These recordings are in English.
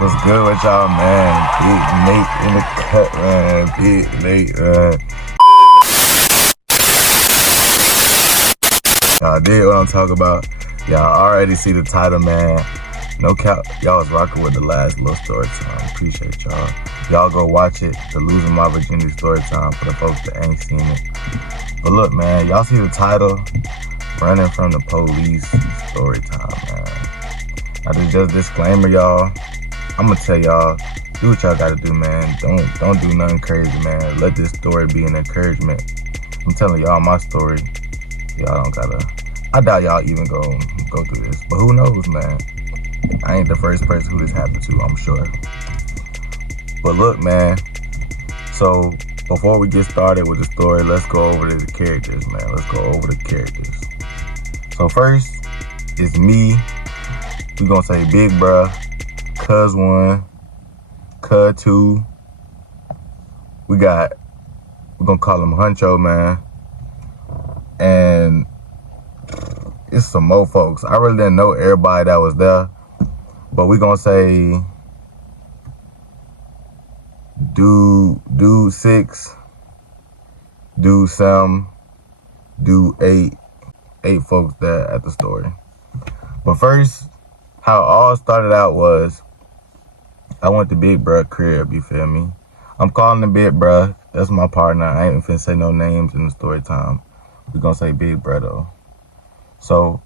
What's good with y'all, man? Big Nate in the cut, man. Big Nate, man. Y'all did what I'm talking about. Y'all already see the title, man. No cap, y'all was rocking with the last little story time. Appreciate y'all. Y'all go watch it, the Losing My Virginity story time for the folks that ain't seen it. But look, man, y'all see the title, Running from the Police story time, man. Now, just disclaimer, y'all. I'm gonna tell y'all, do what y'all gotta do, man. Don't do nothing crazy, man. Let this story be an encouragement. I'm telling y'all my story. Y'all don't gotta. I doubt y'all even go through this, but who knows, man? I ain't the first person who this happened to, I'm sure. But look, man. So before we get started with the story, let's go over the characters, man. Let's go over the characters. So first, it's me. We gonna say Big Bruh, Cuz 1, Cuz 2. We're gonna call him Huncho, man. And it's some more folks. I really didn't know everybody that was there, but we gonna say Dude 6, Dude 7, Dude 8. 8 folks there at the story. But first, how it all started out was, I went to Big Bruh crib, you feel me? I'm calling him Big Bruh. That's my partner. I ain't finna say no names in the story time. We gonna say Big Bruh though. So,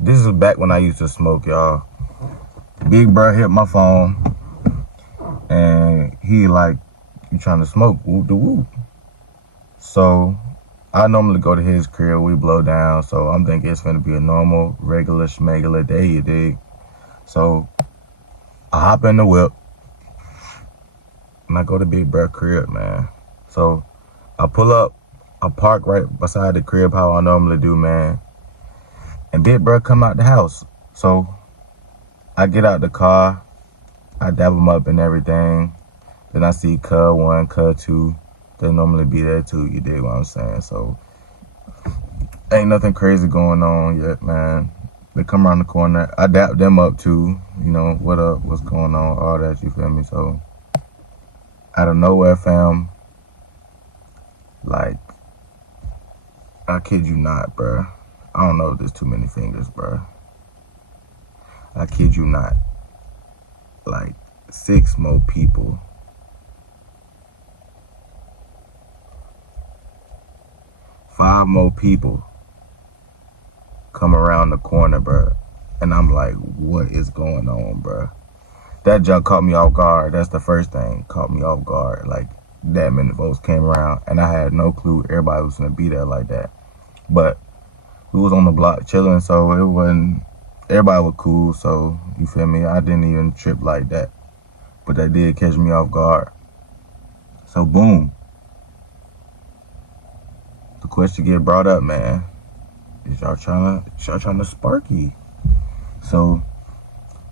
this is back when I used to smoke, y'all. Big Bruh hit my phone, and he like, you trying to smoke? Whoop de whoop. So, I normally go to his crib, we blow down, so I'm thinking it's gonna be a normal, regular, schmegular day, you dig? So, I hop in the whip, and I go to Big Bruh crib, man. So, I pull up, I park right beside the crib, how I normally do, man. And Big Bruh come out the house. So, I get out the car, I dab him up and everything. Then I see Cuz 1, Cuz 2. They normally be there too, you dig what I'm saying? So, ain't nothing crazy going on yet, man. They come around the corner. I dap them up too. You know, what up, what's going on, all that, you feel me? So, out of nowhere, fam, like, I kid you not, bruh. I don't know if there's too many fingers, bruh. I kid you not. Like, 6 more people. 5 more people come around the corner, bruh. And I'm like, what is going on, bruh? That junk caught me off guard. That's the first thing. Caught me off guard. Like, that many folks came around, and I had no clue everybody was gonna be there like that. But we was on the block chilling, so it wasn't, everybody was cool, so you feel me? I didn't even trip like that. But that did catch me off guard. So boom. The question get brought up, man. Is y'all trying to sparky? So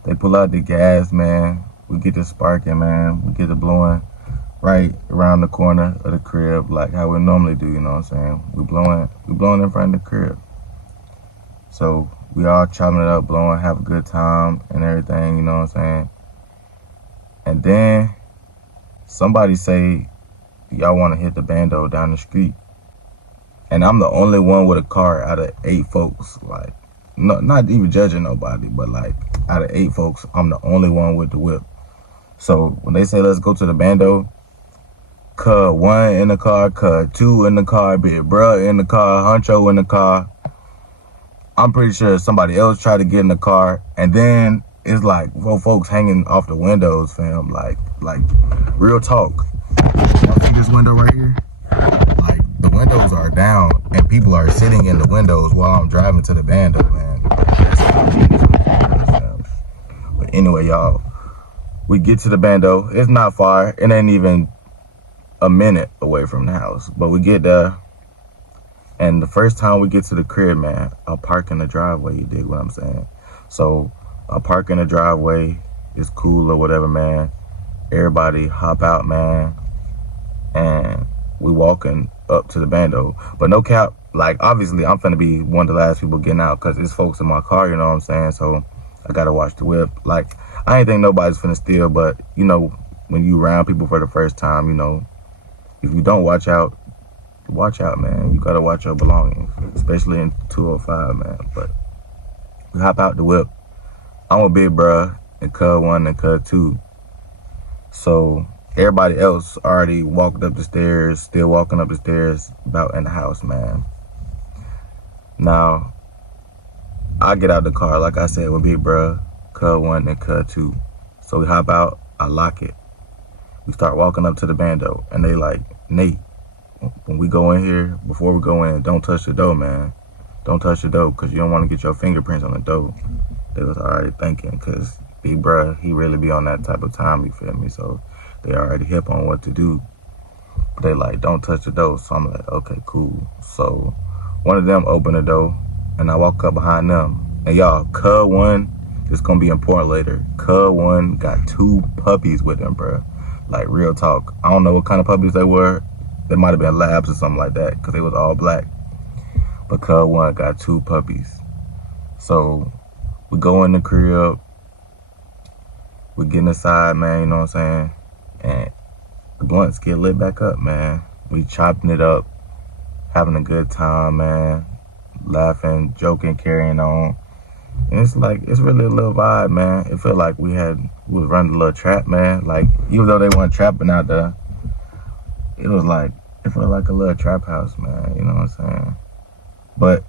they pull out the gas, man. We get to sparking, man. We get to blowing right around the corner of the crib, like how we normally do, you know what I'm saying? We blowing in front of the crib. So we all chopping it up, blowing, have a good time and everything, you know what I'm saying? And then somebody say, y'all want to hit the bando down the street. And I'm the only one with a car out of 8 folks. Like, not even judging nobody, but like, out of 8 folks, I'm the only one with the whip. So when they say let's go to the bando, Cuz 1 in the car, Cuz 2 in the car, Big Bruh in the car, Huncho in the car. I'm pretty sure somebody else tried to get in the car, and then it's like 4 folks hanging off the windows, fam. Like real talk. Y'all see this window right here? Like, the windows are down, and people are sitting in the windows while I'm driving to the bando, man. But anyway, y'all, we get to the bando. It's not far. It ain't even a minute away from the house. But we get there, and the first time we get to the crib, man, I park in the driveway, you dig what I'm saying? So, I park in the driveway. It's cool or whatever, man. Everybody hop out, man, and we walking up to the bando. But no cap, like, obviously I'm finna be one of the last people getting out because there's folks in my car, you know what I'm saying? So I gotta watch the whip. Like, I ain't think nobody's finna steal, but, you know, when you around people for the first time, you know, if you don't watch out, man. You gotta watch your belongings, especially in 205, man. But we hop out the whip. I'm with Big Bruh and Cub 1 and Cub 2. So everybody else already walked up the stairs, still walking up the stairs, about in the house, man. Now, I get out the car, like I said, with Big Bruh, Cub 1 and Cub 2. So we hop out, I lock it. We start walking up to the bando, and they like, Nate, when we go in here, before we go in, don't touch the door, man. Don't touch the door, because you don't want to get your fingerprints on the door. They was already thinking, because Big Bruh, he really be on that type of time, you feel me? So they already hip on what to do. But they like, don't touch the door. So I'm like, okay, cool. So one of them opened the door, and I walk up behind them. And y'all, Cub 1, this gonna be important later. Cub 1 got 2 puppies with him, bruh. Like, real talk. I don't know what kind of puppies they were. They might have been labs or something like that, because they was all black. But Cub 1 got 2 puppies. So we go in the crib. We get inside, man, you know what I'm saying? And the blunts get lit back up, man. We chopping it up, having a good time, man. Laughing, joking, carrying on. And it's like, it's really a little vibe, man. It felt like we was running a little trap, man. Like, even though they weren't trapping out there, it was like, it felt like a little trap house, man. You know what I'm saying? But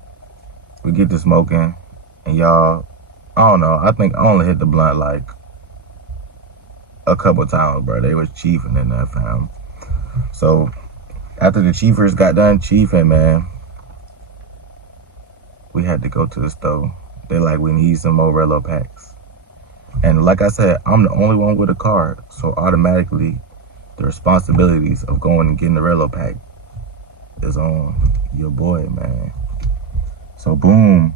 we get to smoking, and y'all, I don't know. I think I only hit the blunt like a couple times, bro. They was chiefing in that, fam. So after the chiefers got done chiefing, man, we had to go to the store. They like, we need some more Relo packs. And like I said, I'm the only one with a card, so automatically the responsibilities of going and getting the Relo pack is on your boy, man. So boom.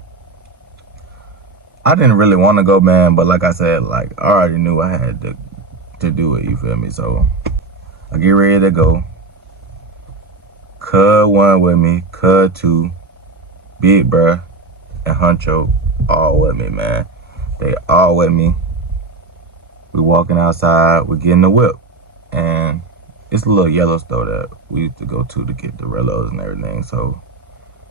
I didn't really want to go, man, but like I said, like, I already knew I had to do it, you feel me? So I get ready to go. Cub 1 with me, Cub 2, Big Bruh, and Huncho all with me, man. They all with me. We walking outside, we getting the whip. And it's a little yellow store that we used to go to get the Relos and everything. So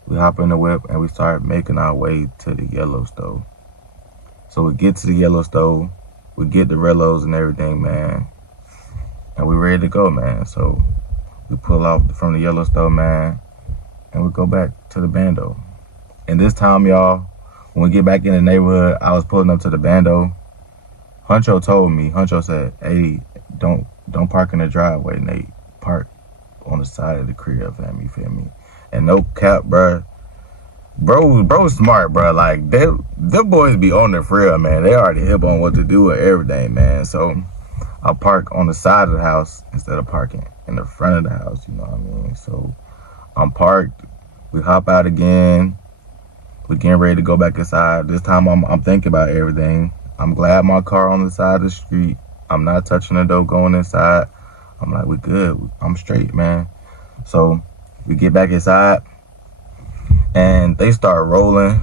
we hop in the whip and we start making our way to the yellow store. So we get to the yellow store, we get the Relos and everything, man. And we ready to go, man. So we pull off from the yellow store, man, and we go back to the bando. And this time, y'all, when we get back in the neighborhood, I was pulling up to the bando. Huncho told me, Huncho said, hey, don't park in the driveway, Nate. Park on the side of the crib, fam, you feel me? And no cap, bruh. Bro's smart, bruh. Like, them boys be on the frill, man. They already hip on what to do with everything, man. So I park on the side of the house instead of parking in the front of the house, you know what I mean? So I'm parked. We hop out again. We getting ready to go back inside. This time I'm thinking about everything. I'm glad my car on the side of the street. I'm not touching the door going inside. I'm like, we good. I'm straight, man. So we get back inside and they start rolling.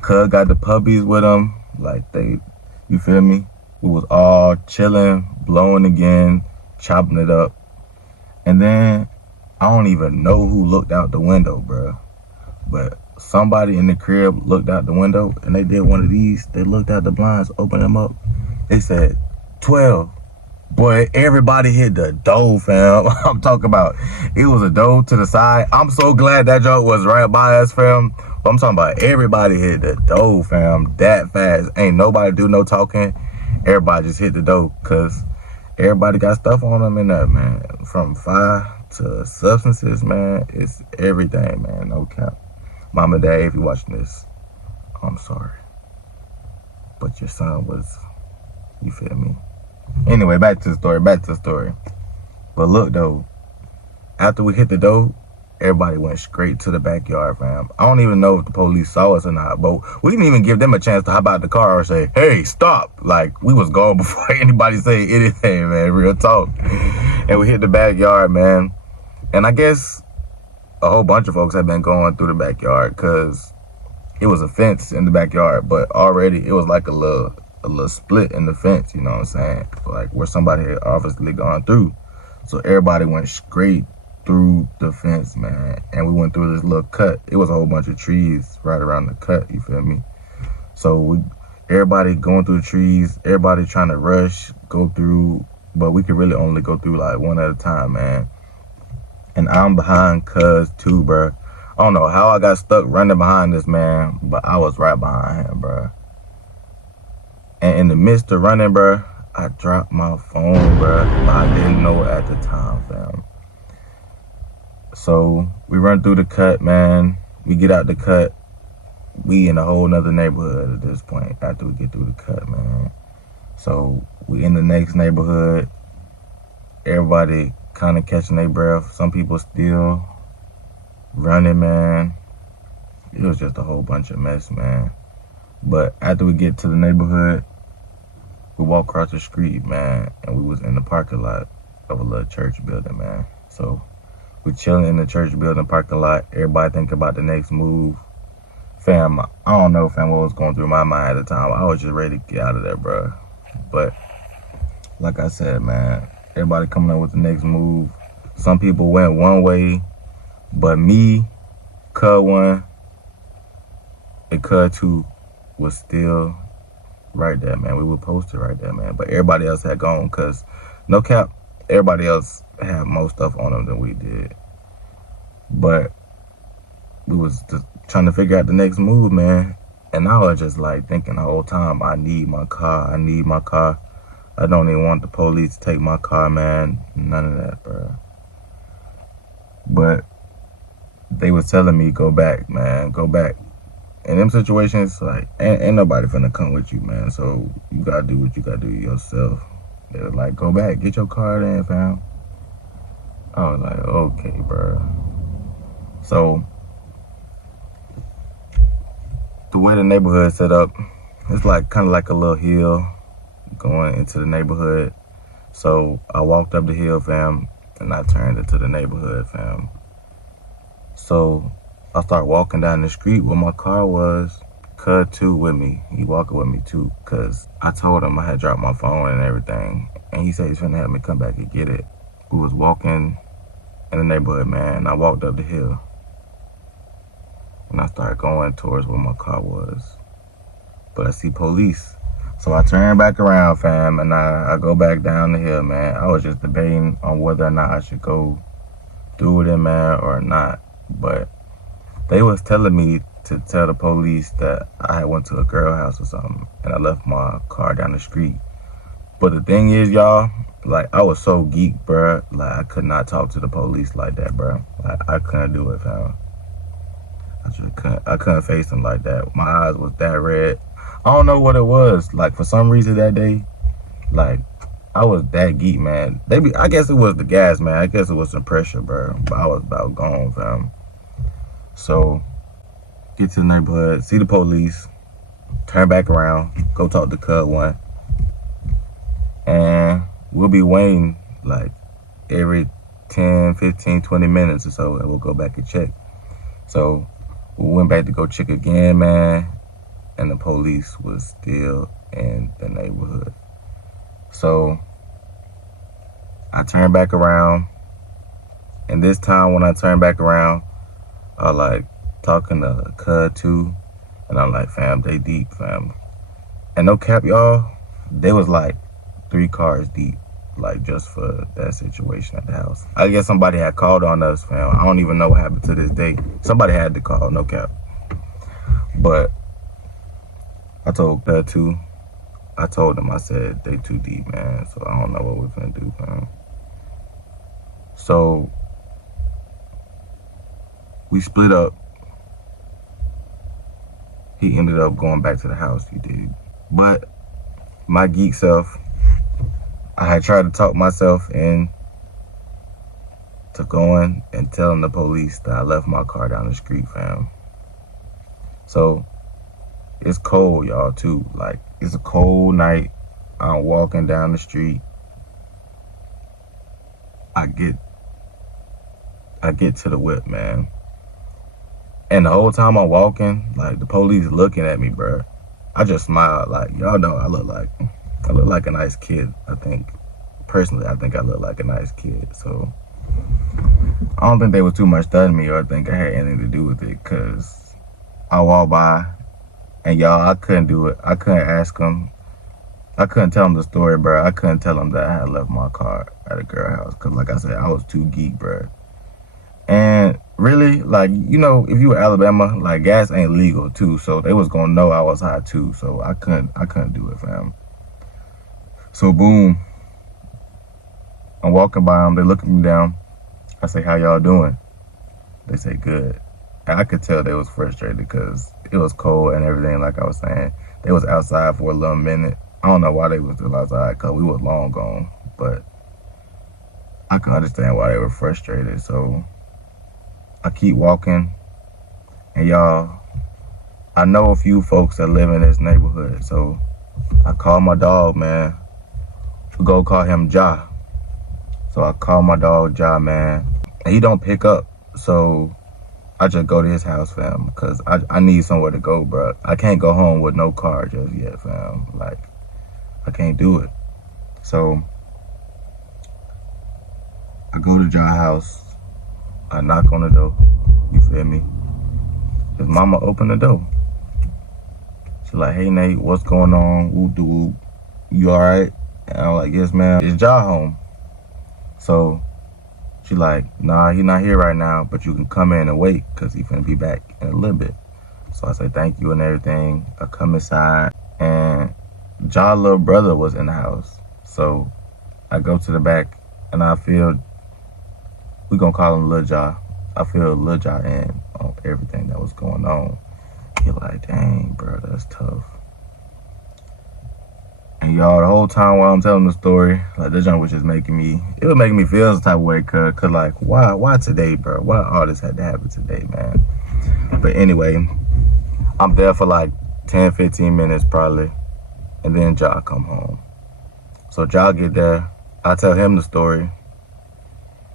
Cuz got the puppies with them. Like, you feel me? We was all chilling, blowing again, chopping it up. And then I don't even know who looked out the window, bro. But somebody in the crib looked out the window and they did one of these. They looked out the blinds, opened them up. They said, 12. Boy, everybody hit the door, fam. I'm talking about, it was a door to the side. I'm so glad that joke was right by us, fam. But I'm talking about everybody hit the door, fam, that fast. Ain't nobody do no talking. Everybody just hit the door because everybody got stuff on them in there, man. From fire to substances, man. It's everything, man. No cap. Mama, Dad, if you're watching this, I'm sorry. But your son was, you feel me? Anyway, back to the story. But look, though, after we hit the door, everybody went straight to the backyard, fam. I don't even know if the police saw us or not, but we didn't even give them a chance to hop out the car or say, hey, stop. Like, we was gone before anybody say anything, man, real talk. And we hit the backyard, man. And I guess a whole bunch of folks had been going through the backyard because it was a fence in the backyard, but already it was like a little a little split in the fence, you know what I'm saying? Like where somebody had obviously gone through. So everybody went straight through the fence, man. And we went through this little cut. It was a whole bunch of trees right around the cut, you feel me? So everybody going through the trees, everybody trying to rush, go through, but we could really only go through like one at a time, man. And I'm behind cuz too, bro. I don't know how I got stuck running behind this man, but I was right behind him, bro. And in the midst of running, bro, I dropped my phone, bro, but I didn't know at the time, fam. So we run through the cut, man. We get out the cut. We in a whole nother neighborhood at this point after we get through the cut, man. So we in the next neighborhood. Everybody kind of catching their breath. Some people still running, man. It was just a whole bunch of mess, man. But after we get to the neighborhood, we walk across the street, man, and we was in the parking lot of a little church building, man. So we chilling in the church building parking lot. Everybody think about the next move. Fam, I don't know, fam, what was going through my mind at the time. I was just ready to get out of there, bro. But like I said, man, everybody coming up with the next move. Some people went one way, but me, Cud 1, and Cud 2 was still right there, man. We were posted right there, man. But everybody else had gone, because no cap, everybody else had more stuff on them than we did. But we was just trying to figure out the next move, man. And I was just like thinking the whole time, I need my car, I need my car. I don't even want the police to take my car, man. None of that, bro. But they was telling me, go back, man, go back. In them situations, like, ain't nobody finna come with you, man. So you gotta do what you gotta do yourself. They were like, go back, get your car in, fam. I was like, okay, bro. So the way the neighborhood set up, it's like kind of like a little hill going into the neighborhood. So I walked up the hill, fam, and I turned into the neighborhood, fam. So I start walking down the street where my car was. Cud 2 with me. He walking with me too, cause I told him I had dropped my phone and everything, and he said he's finna help me come back and get it. We was walking in the neighborhood, man, and I walked up the hill, and I started going towards where my car was, but I see police. So I turn back around, fam, and I go back down the hill, man. I was just debating on whether or not I should go through with it, man, or not, but they was telling me to tell the police that I had went to a girl house or something, and I left my car down the street. But the thing is, y'all, like, I was so geek, bruh. Like, I could not talk to the police like that, bruh. Like, I couldn't do it, fam. I couldn't face them like that. My eyes was that red. I don't know what it was. Like, for some reason that day, like, I was that geek, man. I guess it was the gas, man. I guess it was some pressure, bro. But I was about gone, fam. So, get to the neighborhood, see the police, turn back around, go talk to Cud 1. And we'll be waiting like every 10, 15, 20 minutes or so, and we'll go back and check. So we went back to go check again, man, and the police was still in the neighborhood. So I turned back around, and this time when I turned back around, I like talking to Cud 2, and I'm like, fam, they deep, fam. And no cap, y'all, they was like 3 cars deep, like just for that situation at the house. I guess somebody had called on us, fam. I don't even know what happened to this day. Somebody had to call, no cap. But I told Cud 2, I told them, I said, they too deep, man. So I don't know what we're gonna do, fam. So we split up. He ended up going back to the house, he did. But my geek self, I had tried to talk myself in to going and telling the police that I left my car down the street, fam. So it's cold, y'all, too. Like, it's a cold night. I'm walking down the street. I get to the whip, man. And the whole time I'm walking, like, the police looking at me, bruh. I just smiled. Like, y'all know I look like a nice kid. I think, personally, I think I look like a nice kid. So I don't think they was too much studying me or think I had anything to do with it, because I walked by and y'all, I couldn't do it. I couldn't ask them. I couldn't tell them the story, bro. I couldn't tell them that I had left my car at a girl house, because like I said, I was too geek, bro. And really, like, you know, if you were Alabama, like, gas ain't legal too, so they was gonna know I was high too. So I couldn't do it, fam. So boom, I'm walking by them. They looking me down. I say, "How y'all doing?" They say, "Good." And I could tell they was frustrated because it was cold and everything. Like I was saying, they was outside for a little minute. I don't know why they was still outside, because we was long gone, but I can understand why they were frustrated. So I keep walking, and y'all, I know a few folks that live in this neighborhood, so I call my dog, man. We go call him Ja. So I call my dog Ja, man, and he don't pick up. So I just go to his house, fam, because I need somewhere to go, bro. I can't go home with no car just yet, fam. Like, I can't do it. So I go to Ja's house. I knock on the door. You feel me? His mama opened the door. She's like, "Hey, Nate, what's going on? Whoop de whoop. You all right?" And I'm like, "Yes, ma'am." "Is Ja home?" So she like, "Nah, he not here right now, but you can come in and wait, because he finna be back in a little bit." So I say thank you and everything. I come inside, and Ja's little brother was in the house. So I go to the back, and I feel, we gonna call him Lil Ja. I feel Lil Ja in on everything that was going on. He like, "Dang, bro, that's tough." And y'all, the whole time while I'm telling the story, like, this junk was just making me, it was making me feel some type of way, cause like, why today, bro? Why all this had to happen today, man? But anyway, I'm there for like 10, 15 minutes probably, and then Ja come home. So Ja get there, I tell him the story,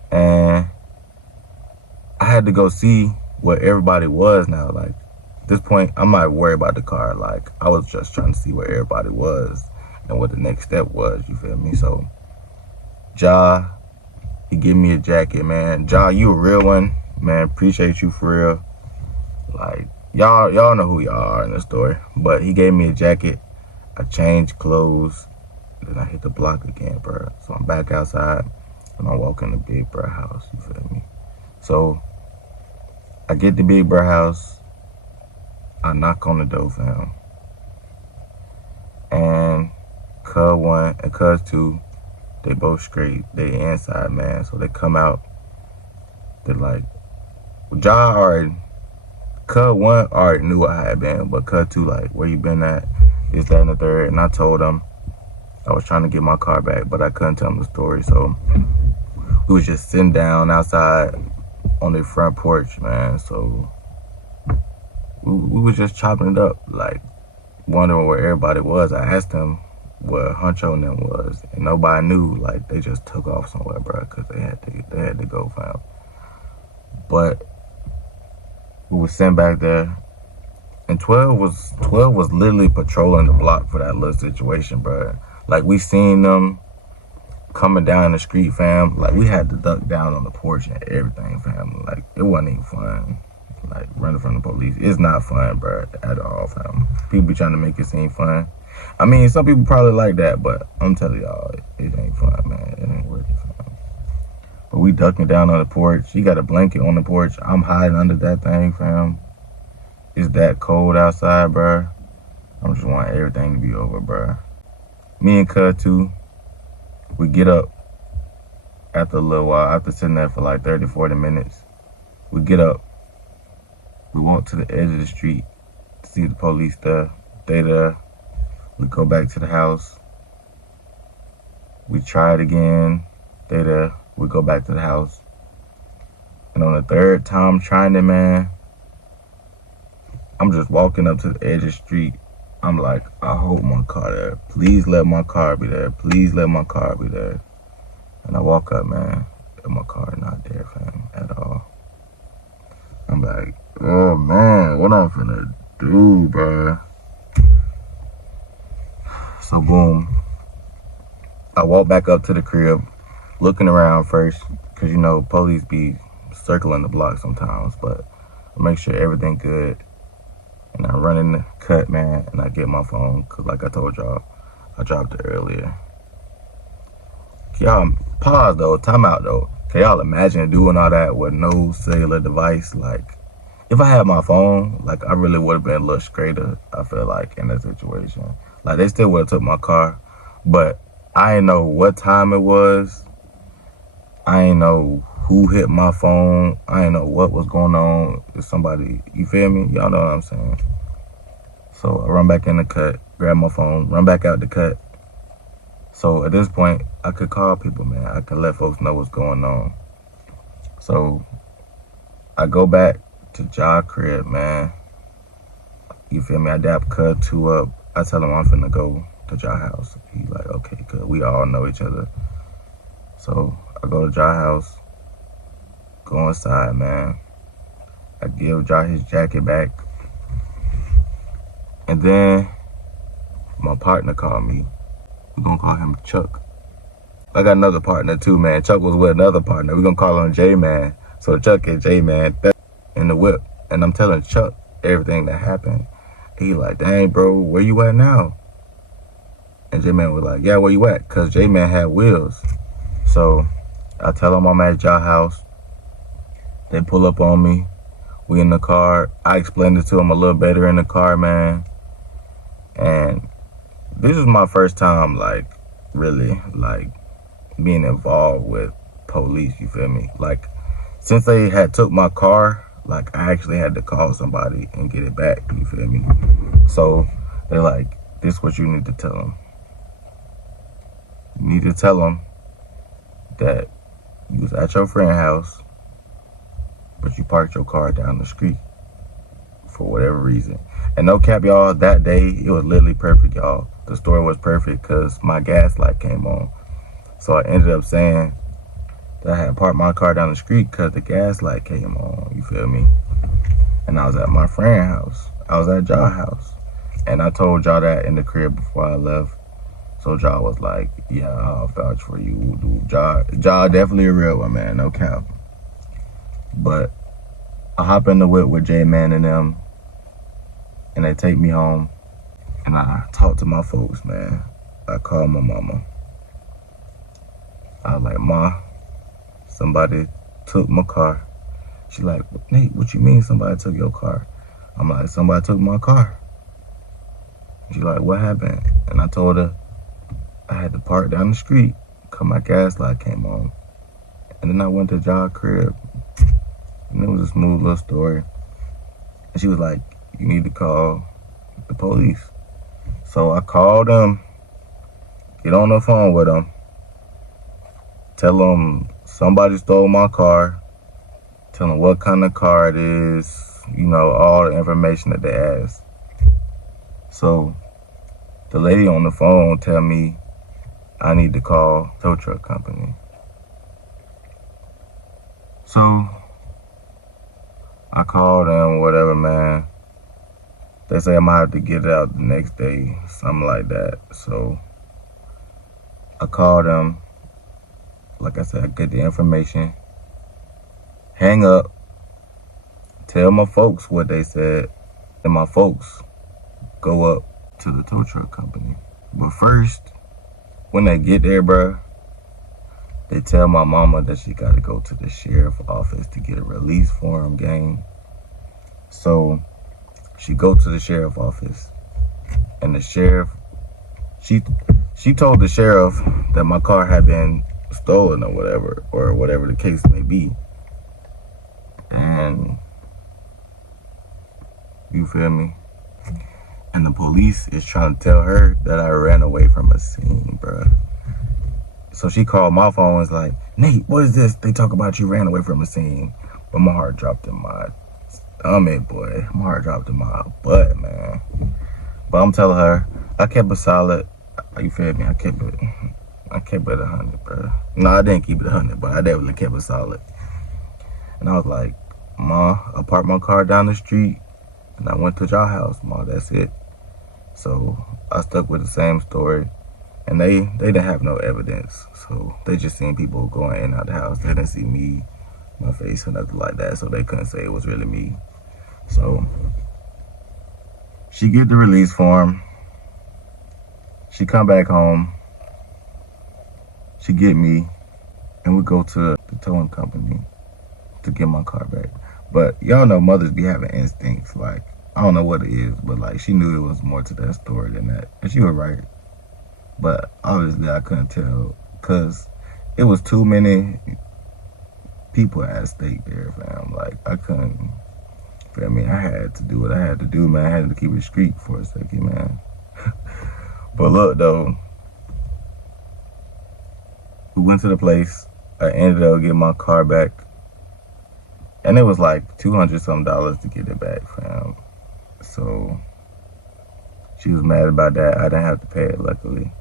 and I had to go see where everybody was now. Like, at this point, I'm not worried about the car. Like, I was just trying to see where everybody was and what the next step was, you feel me? So Ja, he gave me a jacket, man. Ja, you a real one, man. Appreciate you for real. Like, y'all know who y'all are in the story. But he gave me a jacket. I changed clothes. Then I hit the block again, bro. So I'm back outside, and I'm walking the big bro house, you feel me? So I get the big bro house. I knock on the door, fam. And Cuz 1 and Cuz 2, they both straight. They inside, man. So they come out. They're like, Ja already, Cuz 1 already knew I had been, but Cuz 2 like, "Where you been at? This, that, and the third." And I told him I was trying to get my car back, but I couldn't tell him the story. So we was just sitting down outside on the front porch, man. So we was just chopping it up, like, wondering where everybody was. I asked them where Huncho and them was, and nobody knew. Like, they just took off somewhere, bro, because they had to go, fam. But we was sitting back there, and 12 was literally patrolling the block for that little situation, bro. Like, we seen them coming down the street, fam. Like, we had to duck down on the porch and everything, fam. Like, it wasn't even fun. Like, running from the police, it's not fun, bro, at all, fam. People be trying to make it seem fun. I mean, some people probably like that, but I'm telling y'all, it ain't fun, man. It ain't worth it, fam. But we ducking down on the porch. He got a blanket on the porch. I'm hiding under that thing, fam. It's that cold outside, bro. I'm just wanting everything to be over, bro. Me and Cuz 2, we get up after a little while, after sitting there for like 30, 40 minutes. We get up. We walk to the edge of the street to see the police there. They there. We go back to the house. We try it again. They there. We go back to the house. And on the third time trying it, man, I'm just walking up to the edge of the street. I'm like, I hope my car there. Please let my car be there. Please let my car be there. And I walk up, man, and my car not there, fam, at all. I'm like, oh, man, what I'm finna do, bro? So boom, I walk back up to the crib, looking around first, cause you know police be circling the block sometimes, but I make sure everything good. And I run in the cut, man, and I get my phone, cause like I told y'all, I dropped it earlier. Y'all pause though, time out though. Can y'all imagine doing all that with no cellular device? Like, if I had my phone, like I really would have been a little straighter, I feel like, in that situation. Like they still would have took my car, but I didn't know what time it was. I didn't know who hit my phone. I didn't know what was going on. If somebody, you feel me? Y'all know what I'm saying. So I run back in the cut, grab my phone, run back out the cut. So at this point, I could call people, man. I could let folks know what's going on. So I go back to Ja crib, man. You feel me? I dap Cud 2 up. I tell him I'm finna go to Ja house. He like, okay, cuz we all know each other. So I go to Ja house, go inside, man. I give Ja his jacket back. And then my partner called me. We're gonna call him Chuck. I got another partner too, man. Chuck was with another partner. We're gonna call him J-Man. So Chuck and J-Man in the whip. And I'm telling Chuck everything that happened. He like, dang, bro, where you at now? And J-Man was like, yeah, where you at? Because J-Man had wheels. So I tell him I'm at Ja house. They pull up on me. We in the car. I explained it to him a little better in the car, man. And this is my first time, like, really, like, being involved with police, you feel me? Like, since they had took my car, like, I actually had to call somebody and get it back, you feel me? So they're like, this is what you need to tell them. You need to tell them that you was at your friend's house, but you parked your car down the street for whatever reason. And no cap, y'all, that day, it was literally perfect, y'all. The story was perfect because my gas light came on. So I ended up saying that I had parked my car down the street because the gas light came on, you feel me? And I was at my friend's house. I was at Ja house. And I told Ja that in the crib before I left. So Ja was like, yeah, I'll vouch for you, dude. Ja definitely a real one, man, no cap. But I hop in the whip with J-Man and them, and they take me home, and I talk to my folks, man. I call my mama. I was like, Ma, somebody took my car. She like, Nate, what you mean somebody took your car? I'm like, somebody took my car. She like, what happened? And I told her I had to park down the street because my gas light came on. And then I went to Ja crib. And it was a smooth little story. And she was like, you need to call the police. So I called them, get on the phone with them, tell them somebody stole my car, tell them what kind of car it is, you know, all the information that they asked. So the lady on the phone tell me I need to call tow truck company. So I called them, whatever, man. They say I might have to get it out the next day, something like that. So I called them. Like I said, I get the information, hang up, tell my folks what they said, and my folks go up to the tow truck company. But first, when they get there, bruh, they tell my mama that she got to go to the sheriff's office to get a release form, gang. So she go to the sheriff's office, and the sheriff, she told the sheriff that my car had been stolen or whatever the case may be. And you feel me? And the police is trying to tell her that I ran away from a scene, bruh. So she called my phone and was like, Nate, what is this? They talk about you ran away from a scene. But my heart dropped in my stomach, boy. My heart dropped in my butt, man. But I'm telling her, I kept it solid. You feel me? I kept it 100, bro. No, I didn't keep it 100, but I definitely kept it solid. And I was like, Ma, I parked my car down the street, and I went to Ja house, Ma, that's it. So I stuck with the same story. And they didn't have no evidence. So they just seen people going in and out the house. They didn't see me, my face, or nothing like that. So they couldn't say it was really me. So she get the release form. She come back home. She get me. And we go to the towing company to get my car back. But y'all know mothers be having instincts. Like, I don't know what it is, but like she knew it was more to that story than that. And she was right. But obviously I couldn't tell because it was too many people at stake there, fam. Like, I couldn't, feel me? I had to do what I had to do, man. I had to keep it street for a second, man. But look, though, we went to the place. I ended up getting my car back. And it was like $200-something to get it back, fam. So she was mad about that. I didn't have to pay it, luckily.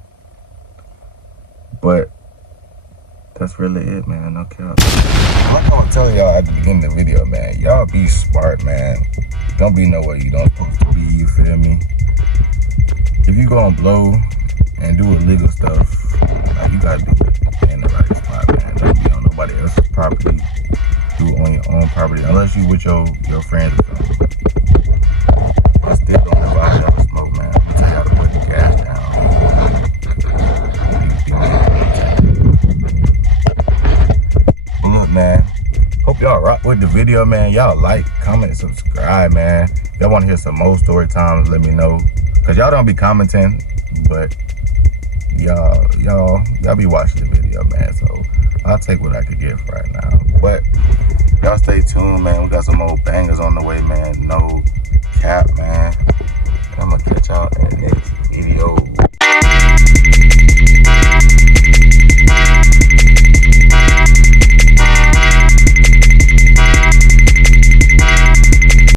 But that's really it, man. No cap. Like I was telling y'all at the beginning of the video, man, y'all be smart, man. Don't be nowhere you don't supposed to be, you feel me? If you gonna blow and do illegal stuff, like, you gotta do it in the right spot, man. Don't be on nobody else's property. Do it on your own property, unless you with your friends or something. I still don't ever, I never smoke, man. I'm gonna tell y'all to put the gas down. But look, man, hope y'all rock with the video, man. Y'all like, comment, subscribe, man. Y'all want to hear some more story times, let me know. Cause y'all don't be commenting, but y'all be watching the video, man. So I'll take what I could get for right now. But y'all stay tuned, man. We got some more bangers on the way, man. No cap, man. And I'm gonna catch y'all